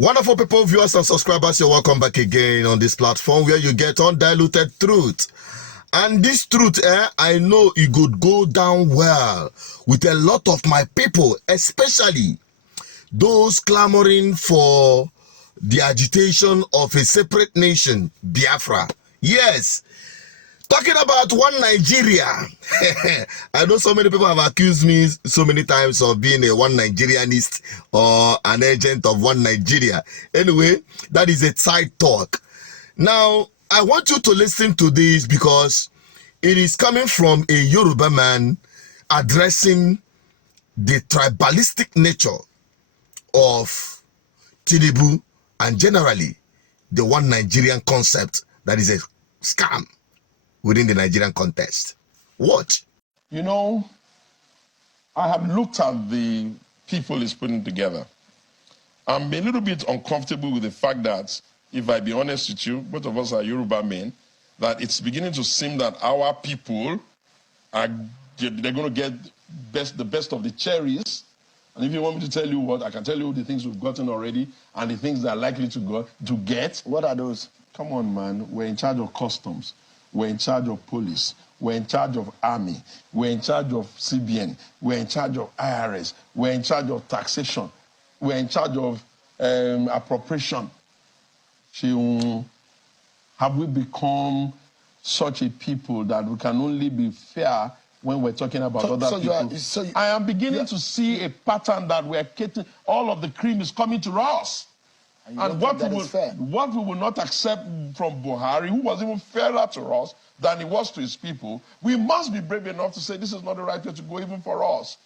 Wonderful people, viewers and subscribers, you're welcome back again on this platform where you get undiluted truth. And this truth, I know it could go down well with a lot of my people, especially those clamoring for the agitation of a separate nation, Biafra. Yes, talking about one Nigeria. I know so many people have accused me so many times of being a one Nigerianist or an agent of one Nigeria. Anyway, that is a side talk. Now, I want you to listen to this because it is coming from a Yoruba man addressing the tribalistic nature of Tinubu and generally the one Nigerian concept that is a scam within the Nigerian context. Watch. You know, I have looked at the people he's putting together. I'm a little bit uncomfortable with the fact that, if I be honest with you, both of us are Yoruba men, that it's beginning to seem that our people are they're going to get the best of the cherries. And if you want me to tell you what, I can tell you the things we've gotten already and the things they're likely to get. What are those? Come on, man. We're in charge of customs. We're in charge of police. We're in charge of army. We're in charge of CBN. We're in charge of IRS. We're in charge of taxation. We're in charge of appropriation. Have we become such a people that we can only be fair when we're talking about other people? I am beginning to see a pattern that we're getting. All of the cream is coming to us. And what we will not accept from Buhari, who was even fairer to us than he was to his people, we must be brave enough to say this is not the right way to go even for us.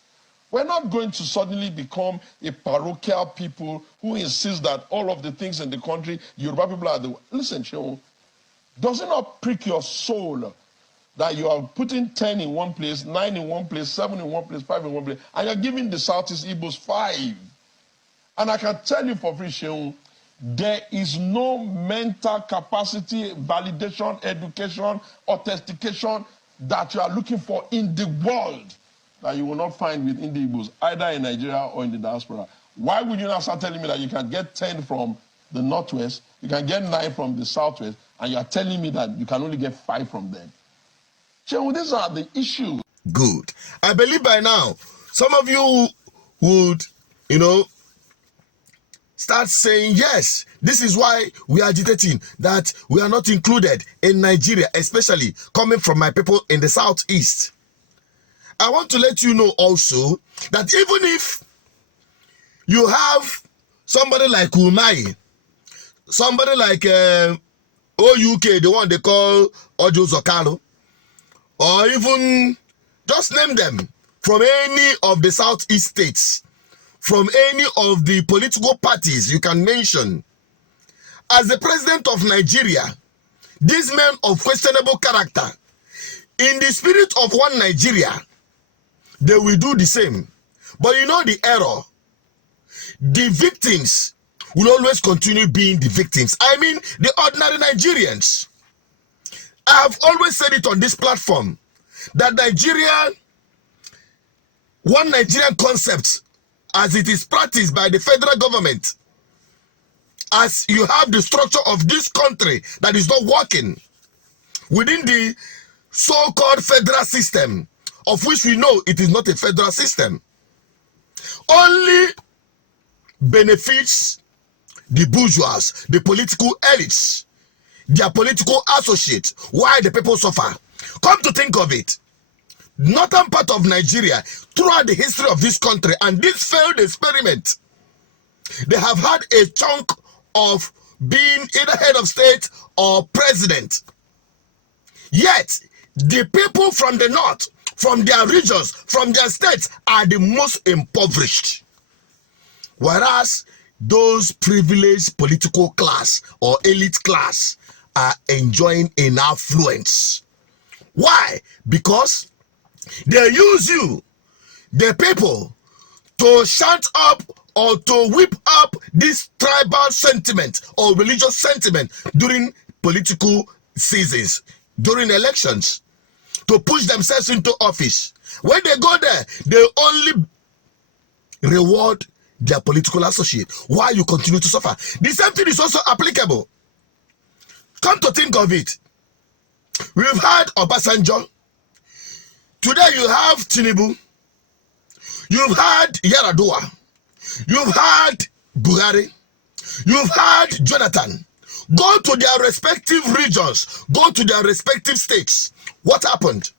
We're not going to suddenly become a parochial people who insist that all of the things in the country, Yoruba people are the... Listen, Shehu, does it not prick your soul that you are putting 10 in one place, 9 in one place, 7 in one place, 5 in one place, and you're giving the Southeast Igbos 5? And I can tell you for free, Shehu, there is no mental capacity, validation, education, authentication that you are looking for in the world that you will not find with Igbos, either in Nigeria or in the diaspora. Why would you not start telling me that you can get 10 from the Northwest, you can get 9 from the Southwest, and you are telling me that you can only get 5 from them? So these are the issues. Good. I believe by now, some of you would, start saying, yes, this is why we are agitating, that we are not included in Nigeria, especially coming from my people in the Southeast. I want to let you know also that even if you have somebody like Umai, somebody like OUK, the one they call Ojo Zokalo, or even just name them from any of the Southeast states, from any of the political parties you can mention, as the president of Nigeria, these men of questionable character, in the spirit of one Nigeria, they will do the same. But you know the error. The victims will always continue being the victims. I mean, the ordinary Nigerians. I have always said it on this platform, that Nigeria, one Nigerian concept, as it is practiced by the federal government, as you have the structure of this country that is not working within the so-called federal system, of which we know it is not a federal system, only benefits the bourgeois, the political elites, their political associates, while the people suffer. Come to think of it, northern part of Nigeria, throughout the history of this country, and this failed experiment, they have had a chunk of being either head of state or president. Yet, the people from the north, from their regions, from their states, are the most impoverished. Whereas those privileged political class or elite class are enjoying an affluence. Why? Because they use you, the people, to shut up or to whip up this tribal sentiment or religious sentiment during political seasons, during elections, to push themselves into office. When they go there, they only reward their political associate, why you continue to suffer. The same thing is also applicable. Come to think of it, we've had Obasanjo. Today you have Tinubu. You've had Yaradua. You've had Buhari. You've had Jonathan. Go to their respective regions. Go to their respective states. What happened?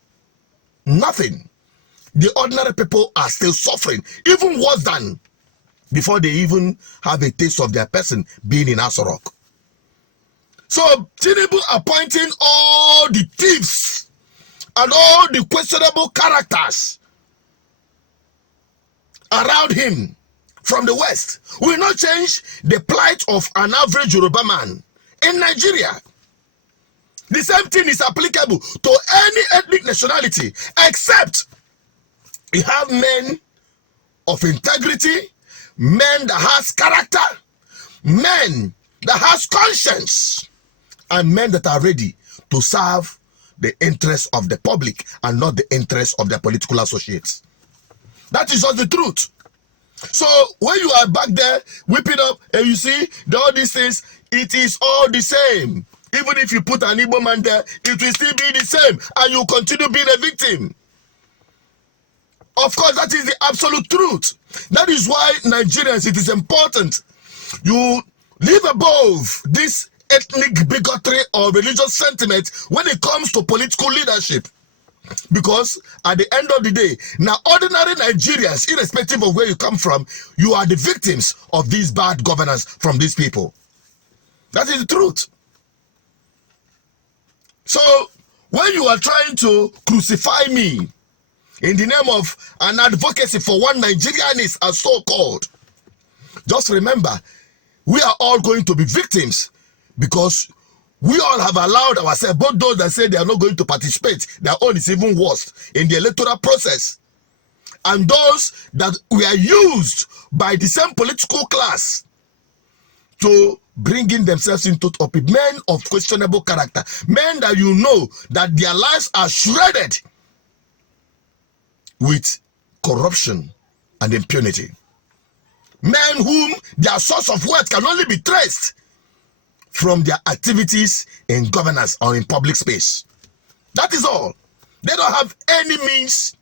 Nothing. The ordinary people are still suffering, even worse than before they even have a taste of their person being in Aso Rock. So Tinubu appointing all the thieves and all the questionable characters around him from the West will not change the plight of an average Yoruba man in Nigeria. The same thing is applicable to any ethnic nationality, except you have men of integrity, men that has character, men that has conscience, and men that are ready to serve the interests of the public and not the interests of their political associates. That is just the truth. So when you are back there whipping up and you see all these things, it is all the same. Even if you put an Igbo man there, it will still be the same, and you continue being a victim. Of course, that is the absolute truth. That is why Nigerians, it is important you live above this ethnic bigotry or religious sentiment when it comes to political leadership. Because at the end of the day, now ordinary Nigerians, irrespective of where you come from, you are the victims of this bad governance from these people. That is the truth. So when you are trying to crucify me in the name of an advocacy for one Nigerianist as so-called, just remember, we are all going to be victims, because we all have allowed ourselves, both those that say they are not going to participate, their own is even worse in the electoral process, and those that we are used by the same political class to bringing themselves into topic, men of questionable character, men that you know that their lives are shredded with corruption and impunity, men whom their source of wealth can only be traced from their activities in governance or in public space. That is all. They don't have any means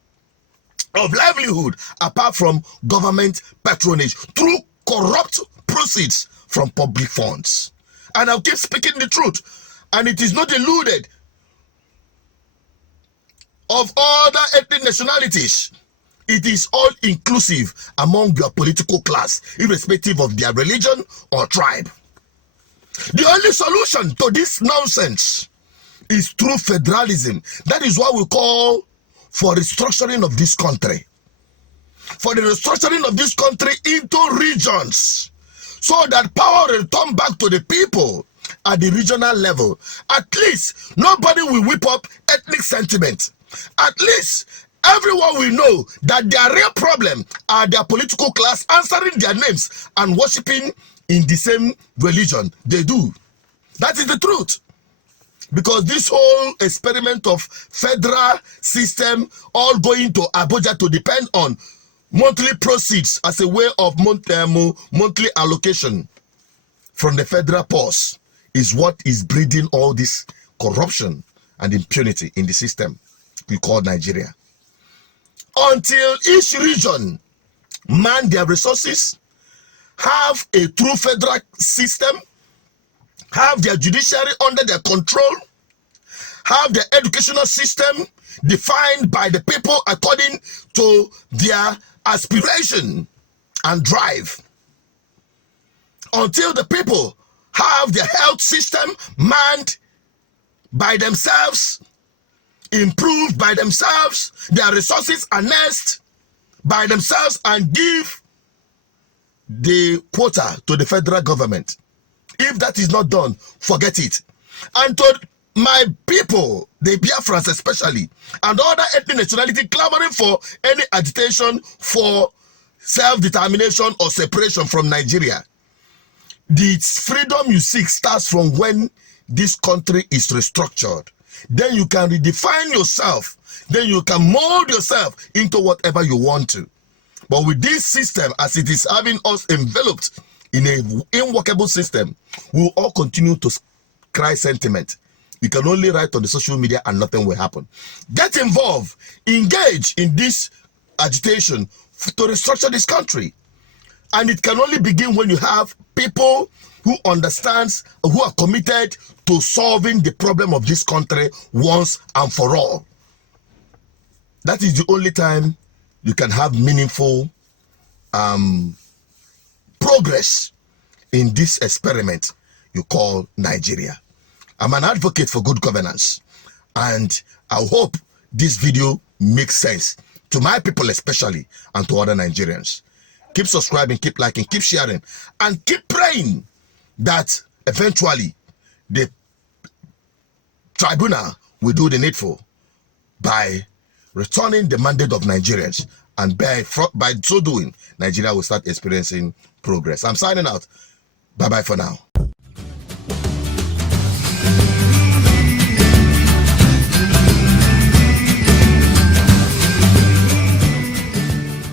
of livelihood apart from government patronage through corrupt proceeds from public funds. And I'll keep speaking the truth, and it is not eluded of other ethnic nationalities. It is all inclusive among your political class, irrespective of their religion or tribe. The only solution to this nonsense is through federalism. That is what we call for restructuring of this country. For the restructuring of this country into regions, so that power will return back to the people at the regional level. At least nobody will whip up ethnic sentiment. At least everyone will know that their real problem are their political class answering their names and worshiping in the same religion they do. That is the truth. Because this whole experiment of federal system all going to Abuja to depend on monthly proceeds as a way of monthly allocation from the federal purse is what is breeding all this corruption and impunity in the system we call Nigeria. Until each region man their resources, have a true federal system, have their judiciary under their control, have their educational system defined by the people according to their aspiration and drive. Until the people have their health system manned by themselves, improved by themselves, their resources harnessed by themselves, and give the quota to the federal government. If that is not done, forget it. And to my people, the Biafrans especially, and other ethnic nationality clamoring for any agitation for self-determination or separation from Nigeria, the freedom you seek starts from when this country is restructured. Then you can redefine yourself. Then you can mold yourself into whatever you want to. But with this system, as it is having us enveloped in an unworkable system, we will all continue to cry sentiment. You can only write on the social media and nothing will happen. Get involved, engage in this agitation to restructure this country. And it can only begin when you have people who understands, who are committed to solving the problem of this country once and for all. That is the only time you can have meaningful progress in this experiment you call Nigeria. I'm an advocate for good governance, and I hope this video makes sense to my people especially, and to other Nigerians. Keep subscribing, keep liking, keep sharing, and keep praying that eventually the tribunal will do the needful by returning the mandate of Nigerians, and by so doing, Nigeria will start experiencing progress. I'm signing out. Bye-bye for now.